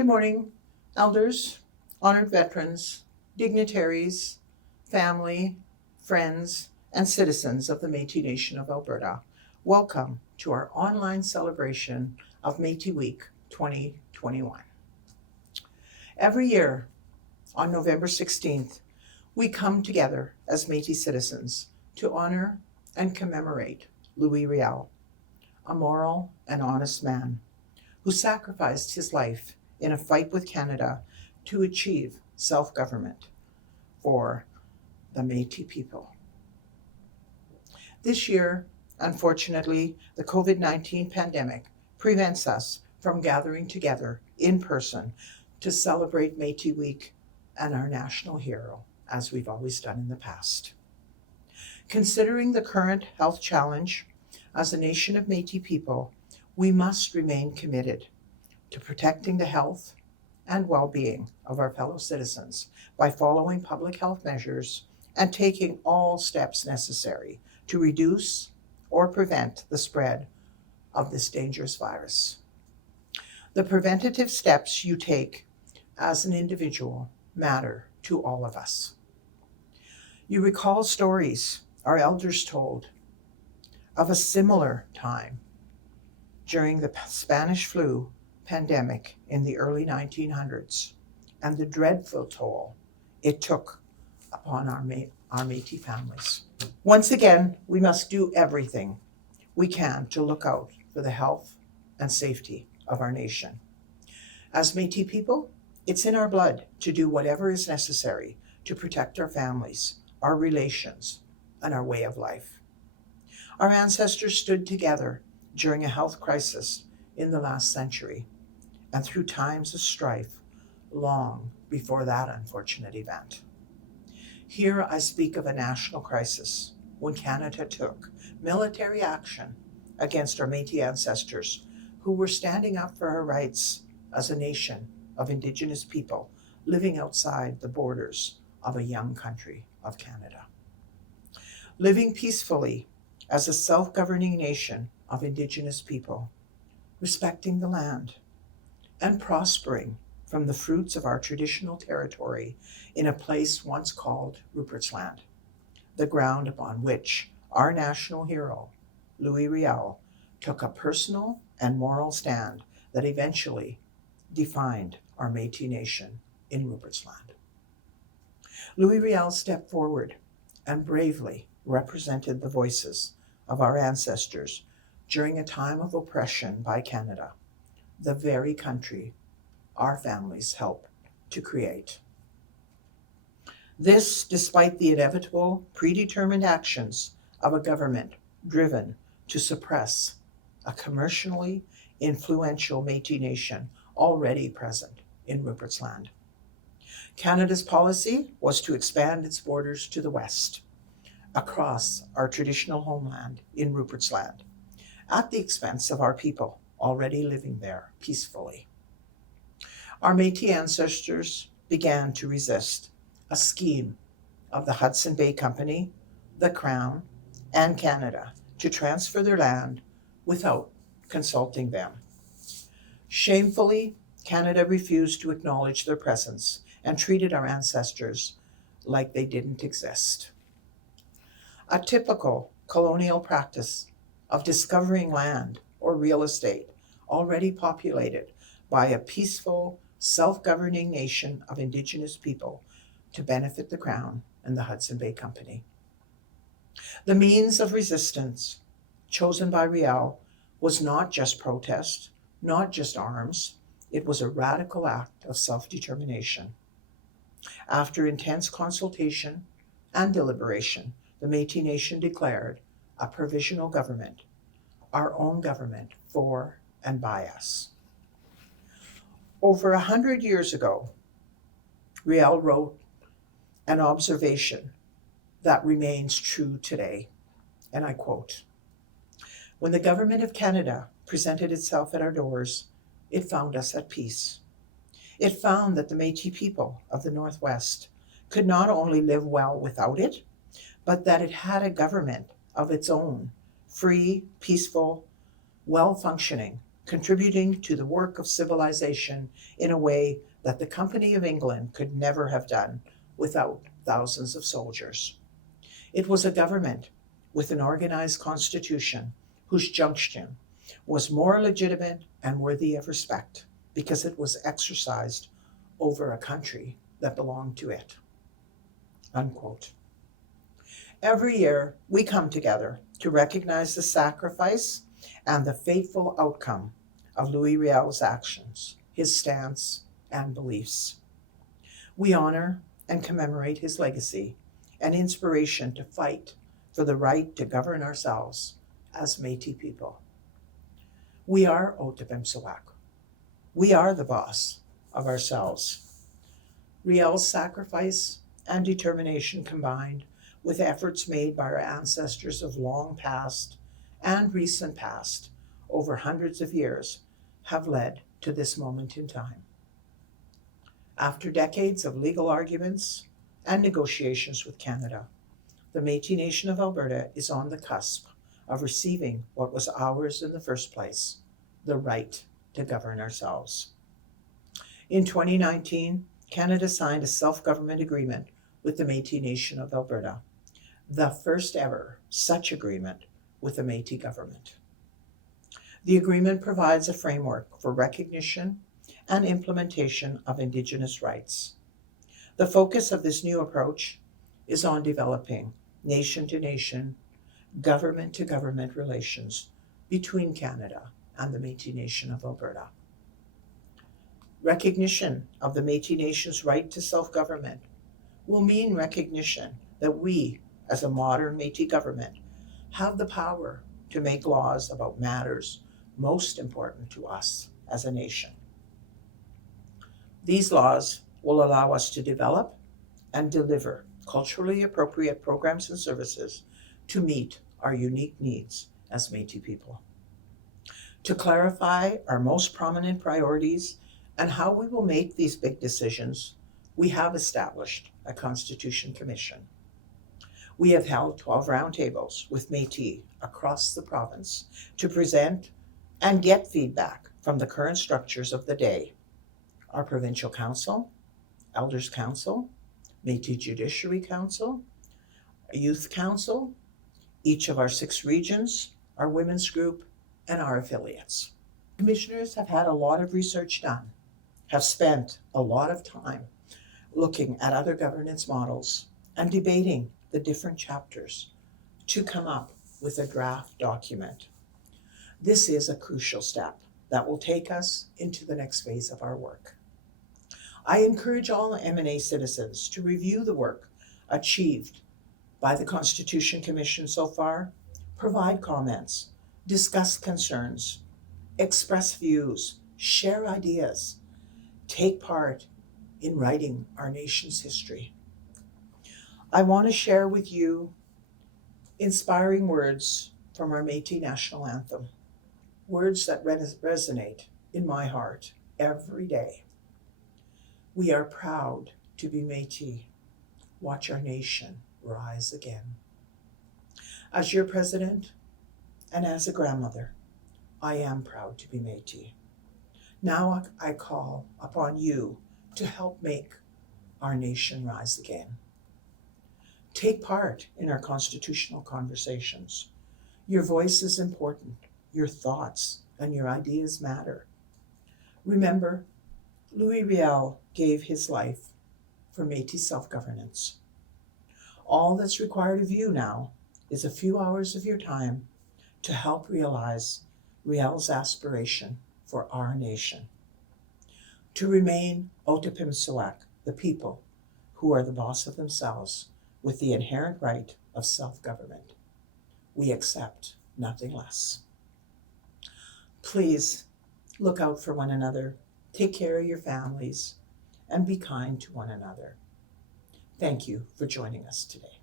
Good morning, elders, honored veterans, dignitaries, family, friends, and citizens of the Métis Nation of Alberta. Welcome to our online celebration of Métis Week 2021. Every year on November 16th, we come together as Métis citizens to honor and commemorate Louis Riel, a moral and honest man who sacrificed his life in a fight with Canada to achieve self-government for the Métis people. This year, unfortunately, the COVID-19 pandemic prevents us from gathering together in person to celebrate Métis Week and our national hero, as we've always done in the past. Considering the current health challenge, as a nation of Métis people, we must remain committed to protecting the health and well-being of our fellow citizens by following public health measures and taking all steps necessary to reduce or prevent the spread of this dangerous virus. The preventative steps you take as an individual matter to all of us. You recall stories our elders told of a similar time during the Spanish flu pandemic in the early 1900s and the dreadful toll it took upon our Métis families. Once again, we must do everything we can to look out for the health and safety of our nation. As Métis people, it's in our blood to do whatever is necessary to protect our families, our relations, and our way of life. Our ancestors stood together during a health crisis in the last century and through times of strife long before that unfortunate event. Here I speak of a national crisis when Canada took military action against our Métis ancestors who were standing up for our rights as a nation of Indigenous people living outside the borders of a young country of Canada. Living peacefully as a self-governing nation of Indigenous people, respecting the land, and prospering from the fruits of our traditional territory in a place once called Rupert's Land, the ground upon which our national hero, Louis Riel, took a personal and moral stand that eventually defined our Métis Nation in Rupert's Land. Louis Riel stepped forward and bravely represented the voices of our ancestors during a time of oppression by Canada, the very country our families helped to create. This, despite the inevitable, predetermined actions of a government driven to suppress a commercially influential Métis nation already present in Rupert's Land. Canada's policy was to expand its borders to the west, across our traditional homeland in Rupert's Land, at the expense of our people already living there peacefully. Our Métis ancestors began to resist a scheme of the Hudson Bay Company, the Crown, and Canada to transfer their land without consulting them. Shamefully, Canada refused to acknowledge their presence and treated our ancestors like they didn't exist. A typical colonial practice of discovering land or real estate already populated by a peaceful, self-governing nation of Indigenous people to benefit the Crown and the Hudson Bay Company. The means of resistance chosen by Riel was not just protest, not just arms, it was a radical act of self-determination. After intense consultation and deliberation, the Métis Nation declared a provisional government, our own government for and by us. Over 100 years ago, Riel wrote an observation that remains true today, and I quote, "When the government of Canada presented itself at our doors, it found us at peace. It found that the Métis people of the Northwest could not only live well without it, but that it had a government of its own, free, peaceful, well-functioning, contributing to the work of civilization in a way that the Company of England could never have done without thousands of soldiers. It was a government with an organized constitution whose junction was more legitimate and worthy of respect because it was exercised over a country that belonged to it. Unquote. Every year, we come together to recognize the sacrifice and the fateful outcome of Louis Riel's actions, his stance, and beliefs. We honor and commemorate his legacy and inspiration to fight for the right to govern ourselves as Métis people. We are Otipemisiwak. We are the boss of ourselves. Riel's sacrifice and determination combined with efforts made by our ancestors of long past and recent past over hundreds of years have led to this moment in time. After decades of legal arguments and negotiations with Canada, the Métis Nation of Alberta is on the cusp of receiving what was ours in the first place, the right to govern ourselves. In 2019, Canada signed a self-government agreement with the Métis Nation of Alberta, the first ever such agreement with the Métis government. The agreement provides a framework for recognition and implementation of Indigenous rights. The focus of this new approach is on developing nation-to-nation, government-to-government relations between Canada and the Métis Nation of Alberta. Recognition of the Métis Nation's right to self-government will mean recognition that we, as a modern Métis government, have the power to make laws about matters most important to us as a nation. These laws will allow us to develop and deliver culturally appropriate programs and services to meet our unique needs as Métis people. To clarify our most prominent priorities and how we will make these big decisions, we have established a Constitution Commission. We have held 12 roundtables with Métis across the province to present and get feedback from the current structures of the day: our Provincial Council, Elders Council, Métis Judiciary Council, Youth Council, each of our 6 regions, our women's group, and our affiliates. Commissioners have had a lot of research done, have spent a lot of time looking at other governance models and debating the different chapters to come up with a draft document. This is a crucial step that will take us into the next phase of our work. I encourage all MNA citizens to review the work achieved by the Constitution Commission so far, provide comments, discuss concerns, express views, share ideas, take part in writing our nation's history. I want to share with you inspiring words from our Métis National Anthem, words that resonate in my heart every day. We are proud to be Métis. Watch our nation rise again. As your president and as a grandmother, I am proud to be Métis. Now I call upon you to help make our nation rise again. Take part in our constitutional conversations. Your voice is important. Your thoughts and your ideas matter. Remember, Louis Riel gave his life for Métis self-governance. All that's required of you now is a few hours of your time to help realize Riel's aspiration for our nation. To remain Otipemisiwak, the people who are the boss of themselves with the inherent right of self-government. We accept nothing less. Please look out for one another, take care of your families, and be kind to one another. Thank you for joining us today.